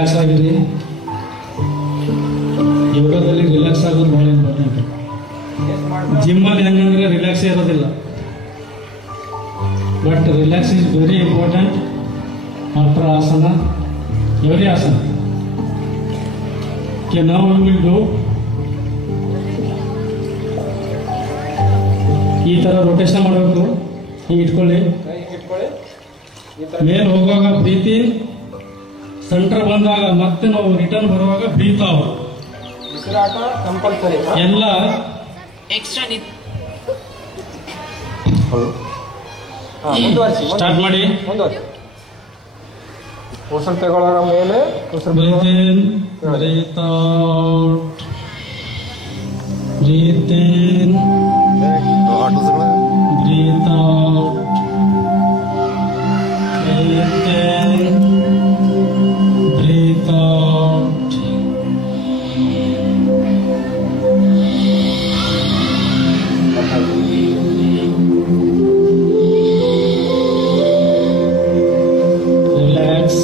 Relax ಆಗಿರಿ. ಯೋಗದಲ್ಲಿ relax ಆಗೋದು ಭಾಳ ಇಂಪಾರ್ಟೆಂಟ್. ಜಿಮ್ಮಲ್ಲಿ ಹೆಂಗಂದ್ರೆ ರಿಲ್ಯಾಕ್ಸ್ ಇರೋದಿಲ್ಲ, but relax is very important after ಆಸನ, ಎವ್ರಿ ಆಸನ. Okay, now we will do ಈ ಥರ ರೊಟೇಷನ್ ಮಾಡಬೇಕು. ಹೀಗೆ ಇಟ್ಕೊಳ್ಳಿ, ಮೇಲೆ ಹೋಗುವಾಗ ಪ್ರೀತಿ, ಸೆಂಟರ್ ಬಂದಾಗ ಮತ್ತೆ ನಾವು ರಿಟರ್ನ್ ಬರುವಾಗ ಬ್ರೀತ್ ಔಟ್. ಎಲ್ಲ ಎಕ್ಸ್ಟ್ರಾ ಸ್ಟಾರ್ಟ್ ಮಾಡಿ. ಉಸಿರು ತಗೊಳ್ಳೋರ ಮೇಲೆ ಬ್ರೀತ್ ಇನ್, ಬ್ರೀತ್ ಔಟ್, ಬ್ರೀತ್ ಇನ್, ಬ್ರೀತ್ ಔಟ್, ಬ್ರೀತ್ ಇನ್, ಬ್ರೀತ್ ಔಟ್. ರಿಲ್ಯಾಕ್ಸ್.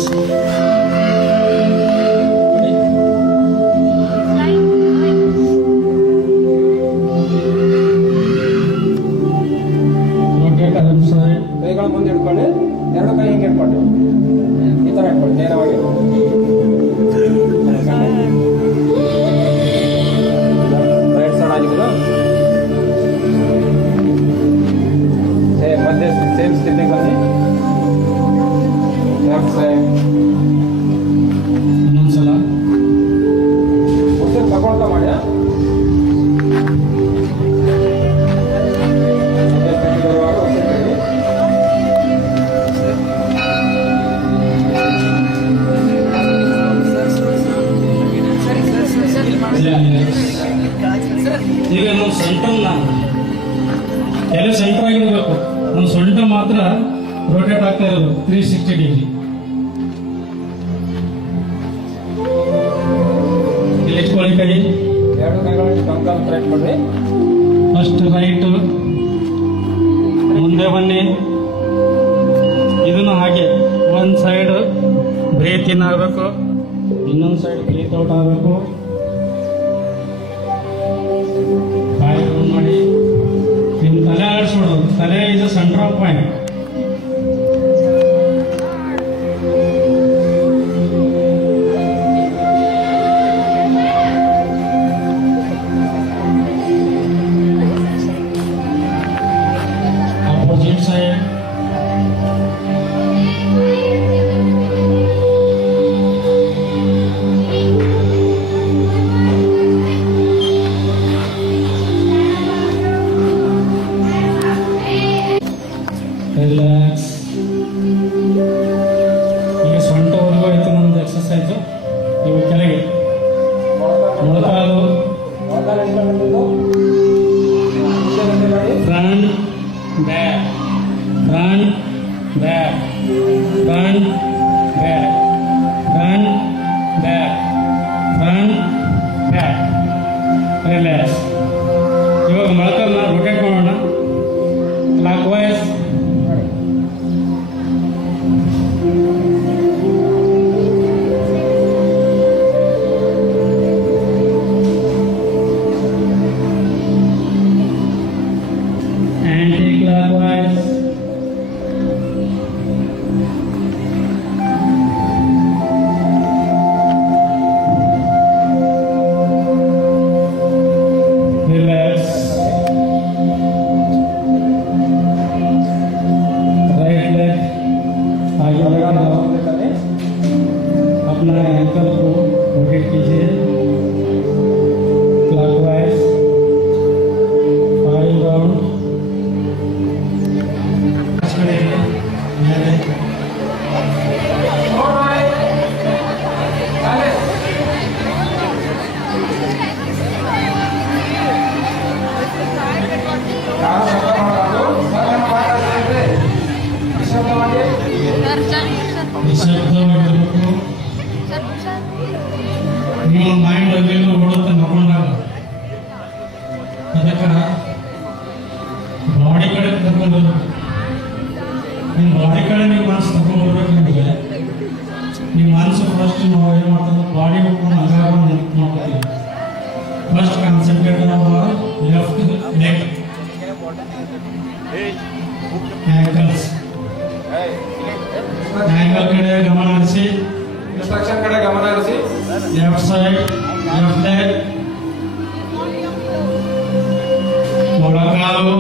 ಕೈಗಳು ಮುಂದೆ ಇಟ್ಕೊಳ್ಳಿ, ಎರಡು ಕೈ ಹಿಂಗೆ ಇಟ್ಕೊಂಡು ಈ ಥರ ಇಟ್ಕೊಳ್ಳಿ ನೇರವಾಗಿ. ರೈಟ್ ಸೈಡ್ ಆಗಿದ್ರು ಮಧ್ಯೆ ಸೇಮ್ ಸ್ಥಿತಿಗೆ ಬನ್ನಿ. ಲೆಫ್ಟ್ ಸೈಡ್ ಇನ್ನೊಂದ್ಸಲ ಉಸಿರು ತಗೊಳ್ತಾ ಮಾಡಿ. ಈಗ ನಾವು ಸೊಂಟನ್ನ ಎಲ್ಲ ಸೆಂಟರ್ ಆಗಿರ್ಬೇಕು. ನಮ್ಮ ಸೊಂಟ ಮಾತ್ರ ರೊಟೇಟ್ ಆಗ್ತಾ ಇರೋದು 360 ಡಿಗ್ರಿ. ಇಲ್ಲಿ ಇಟ್ಕೊಳ್ಳಿ ಕೈ. ಎರಡು ಕೈಗಳು ಟಂಕಲ್ ರೈಟ್ ಕೊಡ್ರಿ. ಫಸ್ಟ್ ರೈಟ್, ಮುಂದೆ ಬನ್ನಿ. ಇದನ್ನು ಹಾಗೆ ಒಂದು ಸೈಡ್ ಬ್ರೀತ್ ಇನ್ ಆಗಬೇಕು, ಇನ್ನೊಂದು ಸೈಡ್ ಬ್ರೀತ್ ಔಟ್ ಆಗಬೇಕು. ಬಾಯಿ ಓಪನ್ ಮಾಡಿ. ನಿಮ್ಮ ತಲೆ ಆಡಿಸ್ಬಿಡೋದು. ತಲೆ is centre of point. Opposite side. Relax. ಈಗ ಸೊಂಟವರೆಗೂ ಆಯಿತು ನಮ್ಮದು ಎಕ್ಸಸೈಸು. ಇವು ಕೆಳಗೆ ಮೊಳಕಾಲು, front back, front back, front back, front back, front back. Relax. ಇವಾಗ ಮೊಳಕಾಲನ್ನ ರೊಟೇಟ್ ಮಾಡೋಣ clockwise. Anti-clockwise. Relax. Right leg आगे बढ़ाओ. अपना एंकल को रोटेट कीजिए क्लॉकवाइज 5 राउंड. ನಿಶಬ್ದವಾಗಿರಬೇಕು. ನಿಮ್ಮ ಮೈಂಡ್ ಅಲ್ಲೆಲ್ಲ ಓಡುತ್ತೆ ಮಗೊಂಡಾಗ. ಅದಕ್ಕೆ ಬಾಡಿ ಕಡೆ ಕರ್ಕೊಂಡು ನಿಮ್ಮ ಬಾಡಿ ಕಡೆ ನೀವು ಮನಸ್ಸು ತಗೊಂಡು ಬರ್ಬೇಕು. ನಿಮಗೆ ಈ ಮನಸ್ಸು ಫಸ್ಟ್ ನಾವು ಏನು ಮಾಡ್ತಾರೆ ಬಾಡಿ ಹೋಗ್ಕೊಂಡು ಅಂಗಾರವನ್ನು ನೆನಪು ಮಾಡ್ಕೊತೀವಿ. ಫಸ್ಟ್ ಕಾನ್ಸಂಟ್ರೇಟ್ ನಮ್ಮ ಲೆಫ್ಟ್ ಲೆಗ್ ಆ್ಯಂಕಲ್ಸ್ ಆ್ಯಂಕಲ್ ಕಡೆ ಗಮನ ಹರಿಸಿ ಇನ್ಸ್ಟ್ರಕ್ಷನ್ ಕಡೆ ಗಮನ ಹರಿಸಿ ಲೆಫ್ಟ್ ಸೈಡ್ ಲೆಫ್ಟ್ ಲೆಗ್ ಮೊಳಕಾಲು